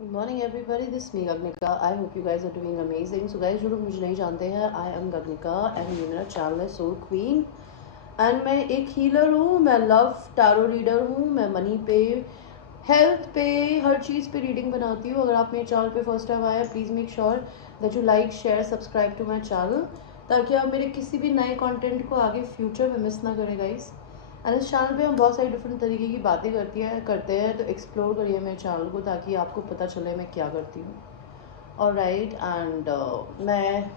Good morning everybody, this is me Gagnika. I hope you guys are doing amazing. So guys, जो लोग मुझे नहीं जानते हैं, I am Gagnika and ये मेरा चैनल है सोल क्वीन एंड मैं एक हीलर हूँ, मैं लव टैरो रीडर हूँ, मैं मनी पे, हेल्थ पे, हर चीज़ पे रीडिंग बनाती हूँ. अगर आप मेरे चैनल पे फर्स्ट टाइम आए, please make sure that you like share subscribe to my channel, ताकि आप मेरे किसी भी नए कंटेंट को आगे फ्यूचर में मिस ना करें गाइस. एंड इस चैनल पे हम बहुत सारी डिफरेंट तरीके की बातें करते हैं, तो एक्सप्लोर करिए मेरे चैनल को ताकि आपको पता चले मैं क्या करती हूँ. और राइट एंड मैं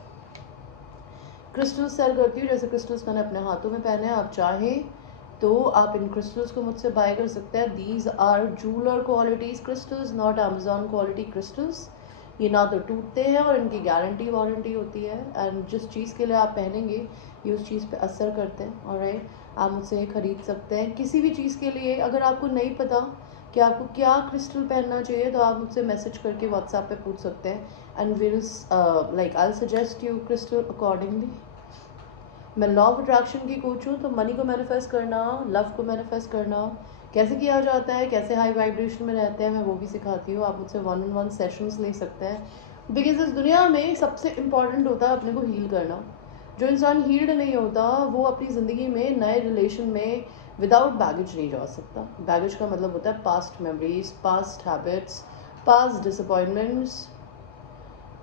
क्रिस्टल्स सेल करती हूँ. जैसे क्रिस्टल्स मैंने अपने हाथों में पहने हैं, आप चाहें तो आप इन क्रिस्टल्स को मुझसे बाय कर सकते हैं. These are jeweller qualities crystals, not Amazon quality crystals. ये ना तो टूटते हैं और इनकी गारंटी वारंटी होती है. एंड जिस चीज़ के लिए आप पहनेंगे ये उस चीज़ पे असर करते हैं. ऑलराइट, आप मुझसे खरीद सकते हैं किसी भी चीज़ के लिए. अगर आपको नहीं पता कि आपको क्या क्रिस्टल पहनना चाहिए, तो आप मुझसे मैसेज करके व्हाट्सएप पे पूछ सकते हैं. And will like I suggest you crystal accordingly. मैं लॉ ऑफ अट्रैक्शन की कोच हूँ, तो मनी को मैनिफेस्ट करना, लव को मैनिफेस्ट करना कैसे किया जाता है, कैसे हाई वाइब्रेशन में रहते हैं, मैं वो भी सिखाती हूँ. आप मुझसे 1-on-1 सेशंस ले सकते हैं. बिकॉज इस दुनिया में सबसे इम्पॉर्टेंट होता है अपने को हील करना. जो इंसान हील्ड नहीं होता वो अपनी ज़िंदगी में नए रिलेशन में विदाउट बैगेज नहीं जा सकता. बैगेज का मतलब होता है past memories, past habits, past disappointments.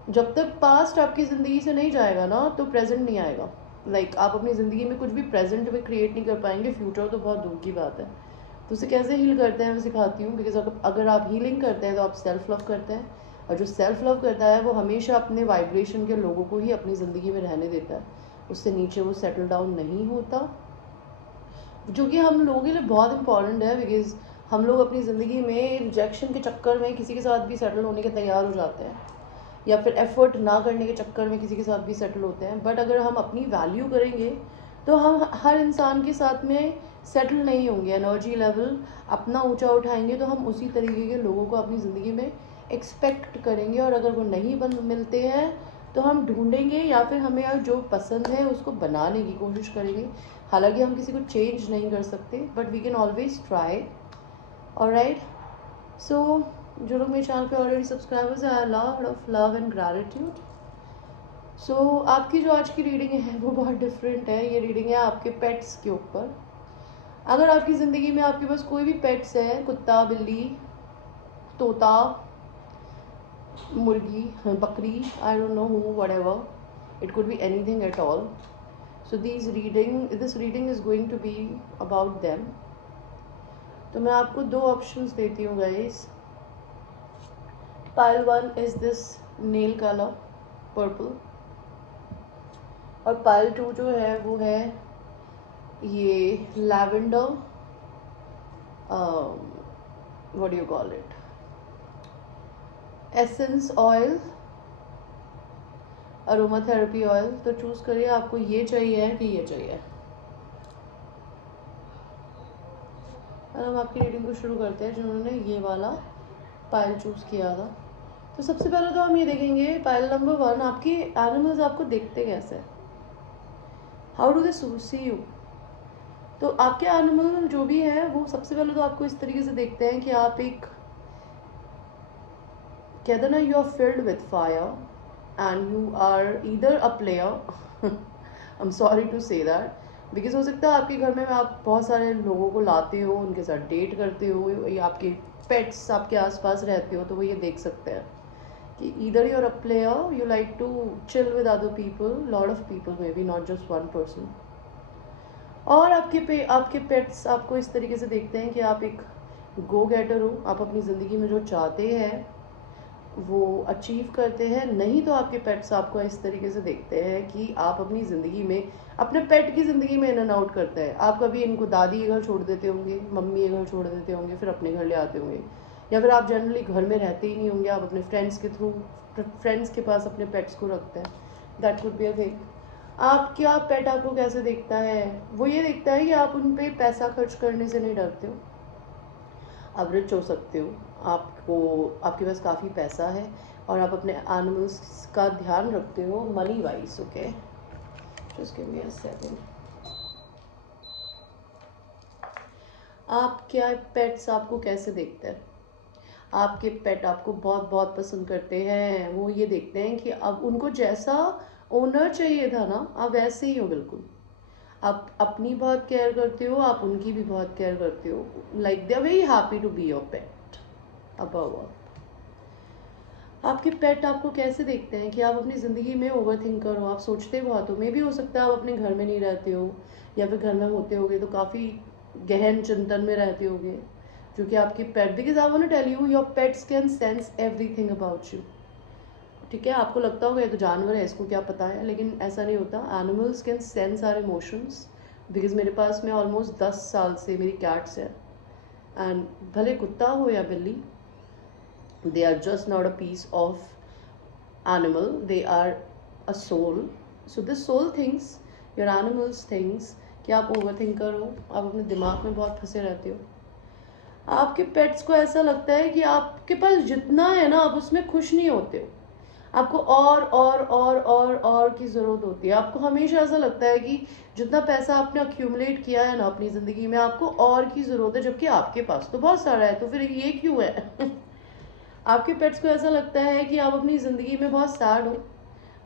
जब तक पास्ट आपकी ज़िंदगी से नहीं जाएगा ना, तो प्रेजेंट नहीं आएगा. लाइक आप अपनी ज़िंदगी में कुछ भी प्रेजेंट में क्रिएट नहीं कर पाएंगे. फ्यूचर तो बहुत दूर की बात है. तो उसे कैसे हील करते हैं मैं सिखाती हूँ. बिकॉज अगर आप हीलिंग करते हैं तो आप सेल्फ लव करते हैं, और जो सेल्फ लव करता है वो हमेशा अपने वाइब्रेशन के लोगों को ही अपनी ज़िंदगी में रहने देता है. उससे नीचे वो सेटल डाउन नहीं होता, जो कि हम लोगों के लिए बहुत इंपॉर्टेंट है. बिकॉज हम लोग अपनी ज़िंदगी में रिजेक्शन के चक्कर में किसी के साथ भी सेटल होने के तैयार हो जाते हैं, या फिर एफर्ट ना करने के चक्कर में किसी के साथ भी सेटल होते हैं. बट अगर हम अपनी वैल्यू करेंगे तो हम हर इंसान के साथ में सेटल नहीं होंगे. एनर्जी लेवल अपना ऊंचा उठाएंगे तो हम उसी तरीके के लोगों को अपनी ज़िंदगी में एक्सपेक्ट करेंगे. और अगर वो नहीं मिलते हैं तो हम ढूंढेंगे, या फिर हमें जो पसंद है उसको बनाने की कोशिश करेंगे. हालांकि हम किसी को चेंज नहीं कर सकते, but we can always try. Alright, so जो लोग मेरे चैनल पे ऑलरेडी सब्सक्राइबर्स हैं, I lot of love and gratitude. So आपकी जो आज की रीडिंग है वो बहुत डिफरेंट है. ये रीडिंग है आपके पेट्स के ऊपर. अगर आपकी ज़िंदगी में आपके पास कोई भी पेट्स है, कुत्ता, बिल्ली, तोता, मुर्गी, बकरी, I don't know who, whatever, it could be anything at all. So this reading is going to be about them. तो मैं आपको दो ऑप्शंस देती हूँ guys. Pile 1 is this nail colour purple, और पाइल 2 जो है वो है ये lavender, what do you call it, essence oil, aromatherapy oil. तो चूज़ करिए आपको ये चाहिए कि ये चाहिए. और हम आपकी रीडिंग को शुरू करते हैं जिन्होंने ये वाला पाइल चूज़ किया था. तो सबसे पहले तो हम ये देखेंगे पाइल नंबर 1, आपके एनिमल्स आपको देखते कैसे, how do they see you. तो आपके एनिमल जो भी है वो सबसे पहले तो आपको इस तरीके से देखते हैं कि आप एक, कहते ना, you are filled with fire and you are either a player. I am sorry to say that, because हो सकता है आपके घर में आप बहुत सारे लोगों को लाते हो, उनके साथ डेट करते हो, या आपके पेट्स आपके आसपास रहते हो, तो वो ये देख सकते हैं कि either you are a player, you like to chill with other people, lot of people, may be not just one person. और आपके पेट्स आपको इस तरीके से देखते हैं कि आप एक गो गेटर हो. आप अपनी ज़िंदगी में जो चाहते हैं वो अचीव करते हैं. नहीं तो आपके पेट्स आपको इस तरीके से देखते हैं कि आप अपनी ज़िंदगी में अपने पेट की ज़िंदगी में इन एंड आउट करते हैं. आप कभी इनको दादी के घर छोड़ देते होंगे, मम्मी के घर छोड़ देते होंगे, फिर अपने घर ले आते होंगे, या फिर आप जनरली घर में रहते ही नहीं होंगे, आप अपने फ्रेंड्स के पास अपने पेट्स को रखते हैं. That could be a thing. आपका पेट आपको कैसे देखता है, वो ये देखता है कि आप उन पर पैसा खर्च करने से नहीं डरते हो. आप रिच हो सकते हो, आपके पास काफ़ी पैसा है, और आप अपने एनिमल्स का ध्यान रखते हो money wise. Okay, just give me a second. आप क्या पेट्स आपको कैसे देखते हैं. आपके पेट आपको बहुत बहुत पसंद करते हैं। वो ये देखते हैं कि अब उनको जैसा ओनर चाहिए था ना, आप वैसे ही हो बिल्कुल। आप अपनी बहुत केयर करते हो, आप उनकी भी बहुत केयर करते हो। Like they are very happy to be your pet above all. आपके पेट आपको कैसे देखते हैं कि आप अपनी ज़िंदगी में ओवर थिंकर हो, आप सोचते बहुत हो। मे भी हो सकता है आप अपने घर में नहीं रहते हो, या फिर घर में होते होगे तो काफ़ी गहन चिंतन में रहते होगे, जो कि आपके pet, because I want to tell you your pets can sense everything about you. ठीक है, आपको लगता होगा ये तो जानवर है, इसको क्या पता है, लेकिन ऐसा नहीं होता। Animals can sense our emotions, because मेरे पास में ऑलमोस्ट 10 साल से मेरी कैट्स है। एंड भले कुत्ता हो या बिल्ली, they are just not a piece of animal, they are a soul. So this soul thinks, your animals thinks कि आप ओवर थिंकर हो, आप अपने दिमाग में बहुत फंसे रहते हो। आपके पेट्स को ऐसा लगता है कि आपके पास जितना है ना, आप उसमें खुश नहीं होते हो। आपको और की ज़रूरत होती है। आपको हमेशा ऐसा लगता है कि जितना पैसा आपने अक्यूमुलेट किया है ना अपनी ज़िंदगी में, आपको और की ज़रूरत है, जबकि आपके पास तो बहुत सारा है, तो फिर ये क्यों है? आपके पेट्स को ऐसा लगता है कि आप अपनी ज़िंदगी में बहुत सैड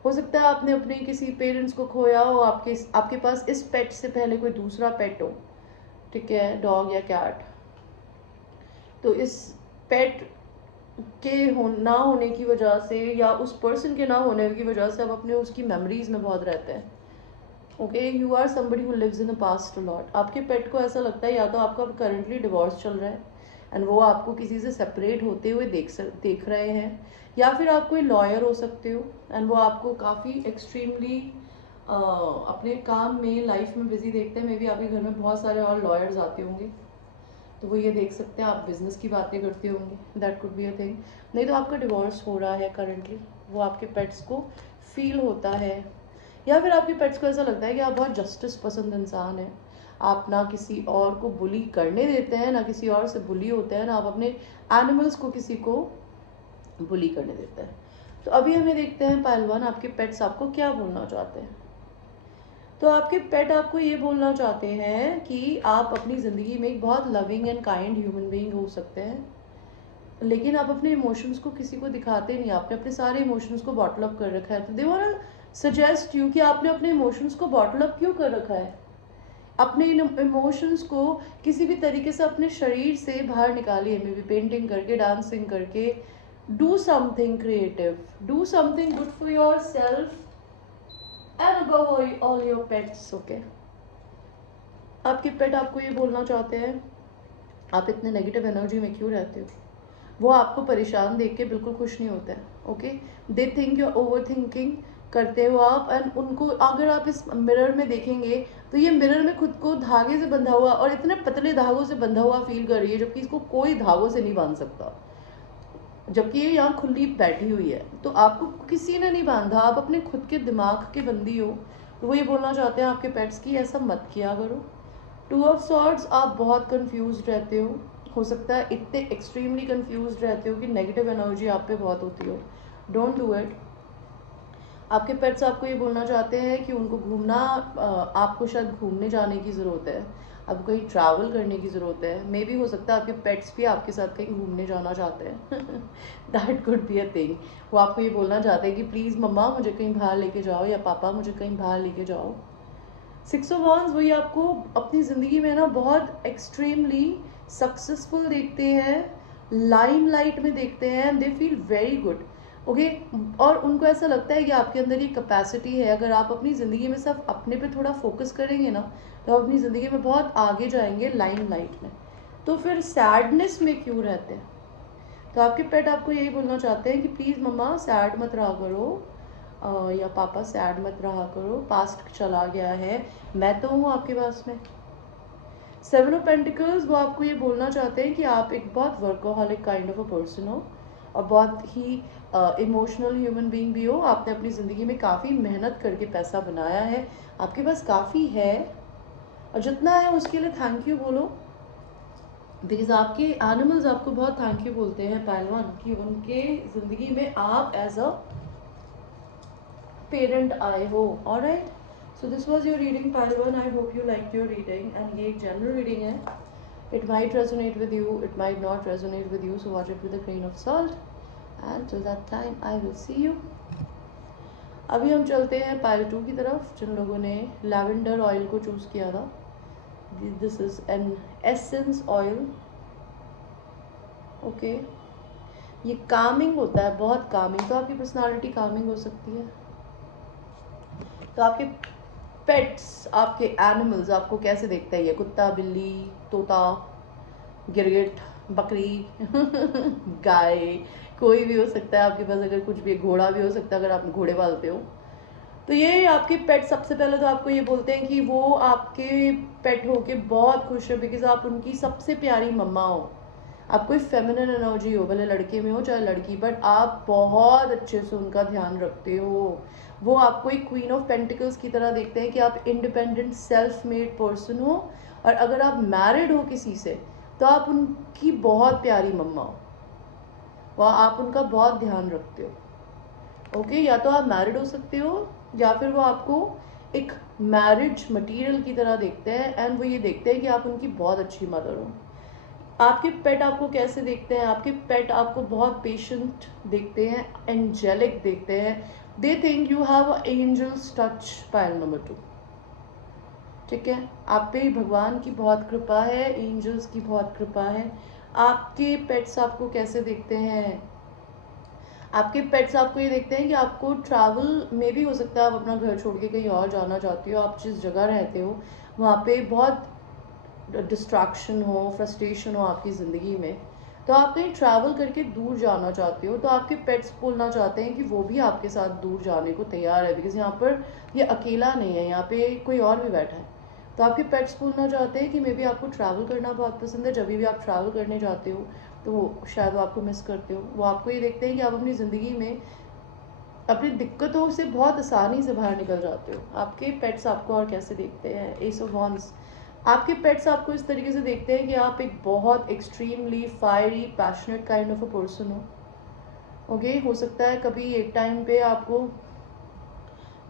हो सकता है आपने अपने किसी पेरेंट्स को खोया हो, आपके पास इस पेट से पहले कोई दूसरा पेट हो, ठीक है, डॉग या कैट। तो इस पेट के ना होने की वजह से, या उस पर्सन के ना होने की वजह से, आप अपने उसकी मेमोरीज में बहुत रहते हैं। Okay, you are somebody who lives in the past a lot. आपके पेट को ऐसा लगता है या तो आपका करंटली डिवोर्स चल रहा है एंड वो आपको किसी से सेपरेट होते हुए देख रहे हैं, या फिर आप कोई लॉयर हो सकते हो एंड वो आपको काफ़ी एक्सट्रीमली अपने काम में, लाइफ में बिजी देखते हैं। मे बी आपके घर में बहुत सारे और लॉयर्स आते होंगे, तो वो ये देख सकते हैं आप बिजनेस की बातें करते होंगे, that could be a thing. नहीं तो आपका डिवोर्स हो रहा है करंटली, वो आपके पेट्स को फील होता है। या फिर आपके पेट्स को ऐसा लगता है कि आप बहुत जस्टिस पसंद इंसान हैं, आप ना किसी और को बुली करने देते हैं, ना किसी और से बुली होते हैं, ना आप अपने एनिमल्स को किसी को बुली करने देते हैं। तो अभी हमें देखते हैं पहलवान, आपके पेट्स आपको क्या बोलना चाहते हैं। तो आपके पेट आपको ये बोलना चाहते हैं कि आप अपनी ज़िंदगी में एक बहुत loving and kind human being हो सकते हैं, लेकिन आप अपने इमोशंस को किसी को दिखाते नहीं। आपने अपने सारे इमोशंस को बॉटल अप कर रखा है। तो they want to suggest you कि आपने अपने इमोशंस को बॉटल अप क्यों कर रखा है। अपने इन इमोशंस को किसी भी तरीके से अपने शरीर से बाहर निकालिए, मे बी पेंटिंग करके, डांसिंग करके। Do something creative, do something good for your self and above all your pets. Okay, आपके पेट आपको ये बोलना चाहते हैं, आप इतने नेगेटिव एनर्जी में क्यों रहते हो। वो आपको परेशान देख के बिल्कुल खुश नहीं होता है। Okay, they think you over thinking करते हो आप। एंड उनको, अगर आप इस मिरर में देखेंगे तो ये मिरर में खुद को धागे से बंधा हुआ, और इतने पतले धागों से बंधा हुआ फील कर रही है, जबकि इसको कोई धागों से नहीं बांध सकता, जबकि ये यहाँ खुली बैठी हुई है। तो आपको किसी ने नहीं बांधा, आप अपने खुद के दिमाग के बंदी हो। तो वो ये बोलना चाहते हैं आपके पेट्स की, ऐसा मत किया करो। टू ऑफ सॉर्ड्स, आप बहुत कंफ्यूज रहते हो सकता है इतने एक्सट्रीमली कंफ्यूज रहते हो कि नेगेटिव एनर्जी आप पे बहुत होती हो। Don't do it. आपके पेट्स आपको ये बोलना चाहते हैं कि उनको घूमना, आपको शायद घूमने जाने की ज़रूरत है, आपको कहीं ट्रैवल करने की ज़रूरत है। मे भी हो सकता है आपके पेट्स भी आपके साथ कहीं घूमने जाना चाहते हैं। That could be a thing. वो आपको ये बोलना चाहते हैं कि प्लीज़ मम्मा मुझे कहीं बाहर लेके जाओ, या पापा मुझे कहीं बाहर लेके जाओ। 6 ऑफ वांड्स, वही आपको अपनी ज़िंदगी में ना बहुत एक्सट्रीमली सक्सेसफुल देखते हैं, लाइमलाइट में देखते हैं, they feel very good. Okay, और उनको ऐसा लगता है कि आपके अंदर ये कैपेसिटी है। अगर आप अपनी ज़िंदगी में सिर्फ अपने पे थोड़ा फोकस करेंगे ना, तो आप अपनी ज़िंदगी में बहुत आगे जाएंगे लाइमलाइट में। तो फिर सैडनेस में क्यों रहते हैं। तो आपके पेट आपको यही बोलना चाहते हैं कि प्लीज़ मम्मा सैड मत रहा करो, या पापा सैड मत रहा करो, पास्ट चला गया है, मैं तो हूँ आपके पास में। 7 ऑफ पेंटिकल्स, वो आपको ये बोलना चाहते हैं कि आप एक बहुत workaholic kind of a person हो, और बहुत ही इमोशनल ह्यूमन बीइंग भी हो। आपने अपनी ज़िंदगी में काफ़ी मेहनत करके पैसा बनाया है, आपके पास काफ़ी है, और जितना है उसके लिए थैंक यू बोलो। बिकॉज आपके एनिमल्स आपको बहुत थैंक यू बोलते हैं पहलवान, कि उनके ज़िंदगी में आप एज अ पेरेंट आए हो। Alright, so this was your reading पहलवान। I hope you like your reading, and ये एक जनरल रीडिंग है, It might resonate with you, it might not resonate with you, so watch it with a grain of salt. And till that time, I will see you. अभी हम चलते हैं pile 2 की तरफ, जिन लोगों ने लैवेंडर ऑयल को चूज़ किया था. This is an essence oil. Okay, ये कामिंग होता है, बहुत कामिंग. तो आपकी पर्सनालिटी कामिंग हो सकती है. तो आपके पेट्स, आपके एनिमल्स आपको कैसे देखते हैं? ये कुत्ता, बिल्ली, तोता, गिरगिट, बकरी गाय, कोई भी हो सकता है आपके पास. अगर कुछ भी, घोड़ा भी हो सकता है अगर आप घोड़े पालते हो. तो ये आपके पेट सबसे पहले तो आपको ये बोलते हैं कि वो आपके पेट हो के बहुत खुश है, बिकॉज आप उनकी सबसे प्यारी मम्मा हो. आप कोई फेमिनिन एनर्जी हो, भले लड़के में हो चाहे लड़की, बट आप बहुत अच्छे से उनका ध्यान रखते हो. वो आपको एक क्वीन ऑफ पेंटिकल्स की तरह देखते हैं कि आप इंडिपेंडेंट सेल्फ मेड पर्सन हो. और अगर आप मैरिड हो किसी से तो आप उनकी बहुत प्यारी मम्मा हो, वह आप उनका बहुत ध्यान रखते हो. ओके, या तो आप मैरिड हो सकते हो या फिर वो आपको एक मैरिज मटेरियल की तरह देखते हैं. एंड वो ये देखते हैं कि आप उनकी बहुत अच्छी मदर हो. आपके पेट आपको कैसे देखते हैं? आपके पेट आपको बहुत पेशेंट देखते हैं, एंजेलिक देखते हैं. They think you have angels touch. Pile number 2. ठीक है, आप पे भगवान की बहुत कृपा है, एंजल्स की बहुत कृपा है. आपके पेट्स आपको कैसे देखते हैं? आपके पेट्स आपको ये देखते हैं कि आपको ट्रैवल में भी हो सकता है, आप अपना घर छोड़ के कहीं और जाना चाहते हो. आप जिस जगह रहते हो वहाँ पे बहुत डिस्ट्रैक्शन हो, फ्रस्ट्रेशन हो आपकी ज़िंदगी में, तो आप कहीं ट्रैवल करके दूर जाना चाहते हो. तो आपके पेट्स बोलना चाहते हैं कि वो भी आपके साथ दूर जाने को तैयार है, बिकॉज यहाँ पर ये अकेला नहीं है, यहाँ पे कोई और भी बैठा है. तो आपके पेट्स बोलना चाहते हैं कि मे बी आपको ट्रैवल करना बहुत पसंद है. जब भी आप ट्रैवल करने जाते हो तो शायद वो आपको मिस करते हो. वो आपको ये देखते हैं कि आप अपनी ज़िंदगी में अपनी दिक्कतों से बहुत आसानी से बाहर निकल जाते हो. आपके पेट्स आपको और कैसे देखते हैं? S of wands. आपके पेट्स आपको इस तरीके से देखते हैं कि आप एक बहुत extremely fiery passionate kind of a person हो. ओके, हो सकता है कभी एक टाइम पे आपको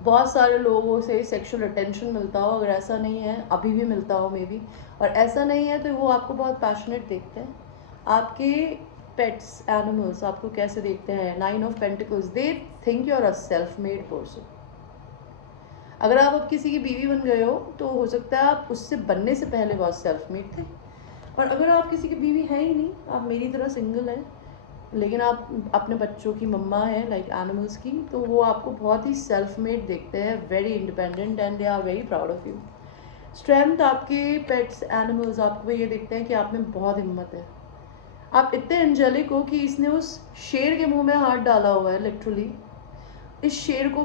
बहुत सारे लोगों से सेक्सुअल अटेंशन मिलता हो. अगर ऐसा नहीं है, अभी भी मिलता हो मे बी, और ऐसा नहीं है तो वो आपको बहुत पैशनेट देखते हैं. आपके पेट्स, एनिमल्स आपको कैसे देखते हैं? 9 of pentacles. They think you are a self made person. अगर आप अब किसी की बीवी बन गए हो तो हो सकता है आप उससे बनने से पहले बहुत सेल्फ मेड थे. और अगर आप किसी की बीवी हैं ही नहीं, आप मेरी तरह सिंगल हैं, लेकिन आप अपने बच्चों की मम्मा है लाइक एनिमल्स की, तो वो आपको बहुत ही सेल्फ मेड देखते हैं, very independent, and they are very proud of you. Strength. आपके पेट्स, एनिमल्स आपको ये देखते हैं कि आप में बहुत हिम्मत है. आप इतने एंजेलिक हो कि इसने उस शेर के मुंह में हाथ डाला हुआ है, लिटरली इस शेर को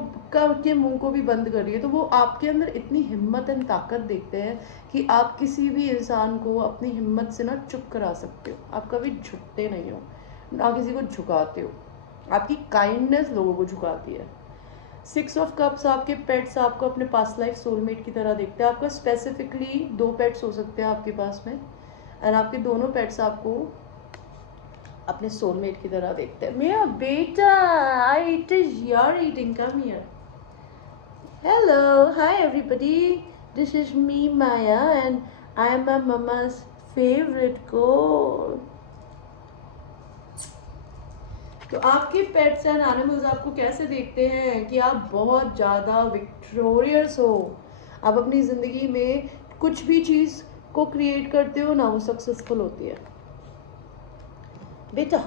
के मुंह को भी बंद करिए. तो वो आपके अंदर इतनी हिम्मत एंड ताकत देखते हैं कि आप किसी भी इंसान को अपनी हिम्मत से ना चुप करा सकते हो. आप कभी झुकते नहीं हो, ना किसी को झुकाते हो. आपकी काइंडनेस लोगों को झुकाती है. 6 ऑफ कप्स. आपके पेट्स आपको अपने पास्ट लाइफ सोलमेट की तरह देखते हैं. आपका स्पेसिफिकली 2 पेट्स हो सकते हैं आपके पास में, एंड आपके दोनों पेट्स आपको अपने सोलमेट की तरह देखते हैं. मेरा बेटा, it is your eating, come here. Hello, hi everybody, this is me Maya and I am my mama's favourite girl. तो आपके पेट्स एंड एनिमल्स आपको कैसे देखते हैं कि आप बहुत ज़्यादा विक्टोरियस हो. आप अपनी ज़िंदगी में कुछ भी चीज़ को क्रिएट करते हो ना, वो सक्सेसफुल होती है. बेटा,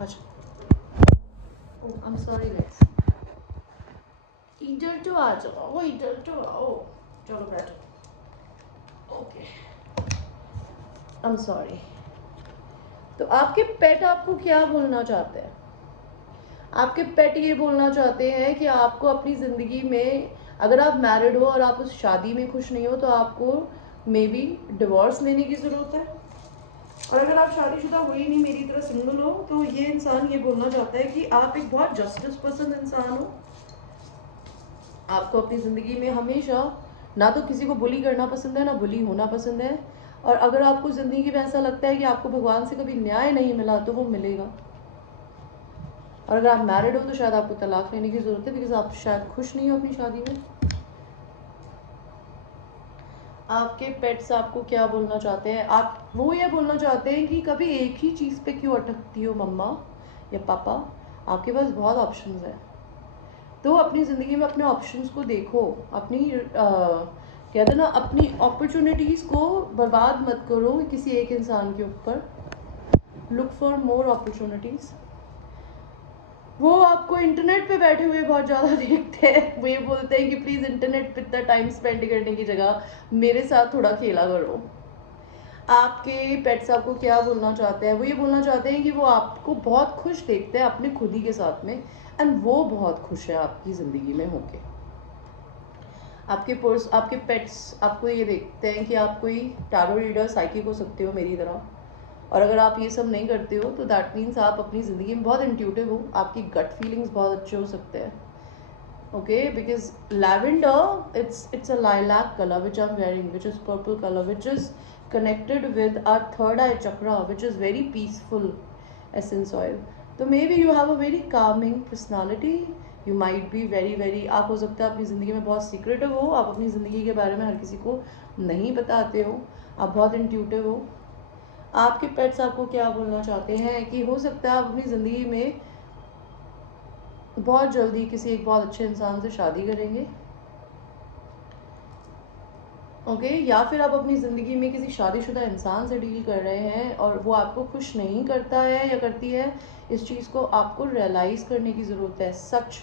अच्छा, आई एम सॉरी गाइस, इधर तो आ जाओ, इधर तो आओ, चलो बैठो. Okay, I am sorry. तो आपके पेट आपको क्या बोलना चाहते हैं? आपके पेट ये बोलना चाहते हैं कि आपको अपनी ज़िंदगी में, अगर आप मैरिड हो और आप उस शादी में खुश नहीं हो, तो आपको मे बी डिवोर्स लेने की ज़रूरत है. और अगर आप शादीशुदा हो ही नहीं, मेरी तरह सिंगल हो, तो ये इंसान ये बोलना चाहता है कि आप एक बहुत जस्टिस पसंद इंसान हो. आपको अपनी ज़िंदगी में हमेशा ना तो किसी को बुली करना पसंद है, ना बुली होना पसंद है. और अगर आपको ज़िंदगी में ऐसा लगता है कि आपको भगवान से कभी न्याय नहीं मिला, तो वो मिलेगा. और अगर आप मैरिड हो तो शायद आपको तलाक लेने की ज़रूरत है, बिकॉज आप शायद खुश नहीं हो अपनी शादी में. आपके पेट्स आपको क्या बोलना चाहते हैं? आप वो ये बोलना चाहते हैं कि कभी एक ही चीज़ पे क्यों अटकती हो मम्मा या पापा, आपके पास बहुत ऑप्शंस हैं। तो अपनी ज़िंदगी में अपने ऑप्शंस को देखो, अपनी कहते ना, अपनी अपॉर्चुनिटीज़ को बर्बाद मत करो किसी एक इंसान के ऊपर। Look for more opportunities. वो आपको इंटरनेट पे बैठे हुए बहुत ज़्यादा देखते हैं, वो ये बोलते हैं कि प्लीज़ इंटरनेट पे इतना टाइम स्पेंड करने की जगह मेरे साथ थोड़ा खेला करो। आपके पेट्स आपको क्या बोलना चाहते हैं? वो ये बोलना चाहते हैं कि वो आपको बहुत खुश देखते हैं अपने खुद ही के साथ में, एंड वो बहुत खुश है आपकी ज़िंदगी में होके। आपके पेट्स आपको ये देखते हैं कि आप कोई टैरो रीडर, साइकिक हो सकते हो मेरी तरह, और अगर आप ये सब नहीं करते हो तो दैट मीन्स आप अपनी ज़िंदगी में बहुत इंट्यूटिव हो, आपकी गट फीलिंग्स बहुत अच्छे हो सकते हैं। Okay, because lavender, it's a lilac color which I'm wearing, which is purple color, which is connected with our third eye chakra, which is very peaceful essence oil. तो maybe you have a very calming personality. You might be very आप हो सकता है अपनी ज़िंदगी में बहुत secretive हो, आप अपनी ज़िंदगी के बारे में हर किसी को नहीं बताते हो, आप बहुत intuitive हो। आपके पेट्स आपको क्या बोलना चाहते हैं कि हो सकता है आप अपनी ज़िंदगी में बहुत जल्दी किसी एक बहुत अच्छे इंसान से शादी करेंगे, ओके, या फिर आप अपनी ज़िंदगी में किसी शादीशुदा इंसान से डील कर रहे हैं और वो आपको खुश नहीं करता है या करती है। इस चीज़ को आपको रियलाइज़ करने की ज़रूरत है, सच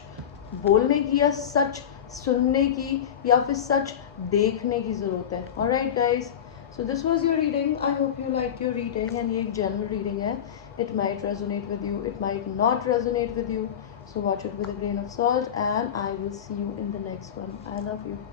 बोलने की या सच सुनने की या फिर सच देखने की ज़रूरत है। Alright guys, so this was your reading. I hope you like your reading, and ये एक जनरल रीडिंग है। It might resonate with you, it might not resonate with you, so watch it with a grain of salt, and I will see you in the next one. I love you.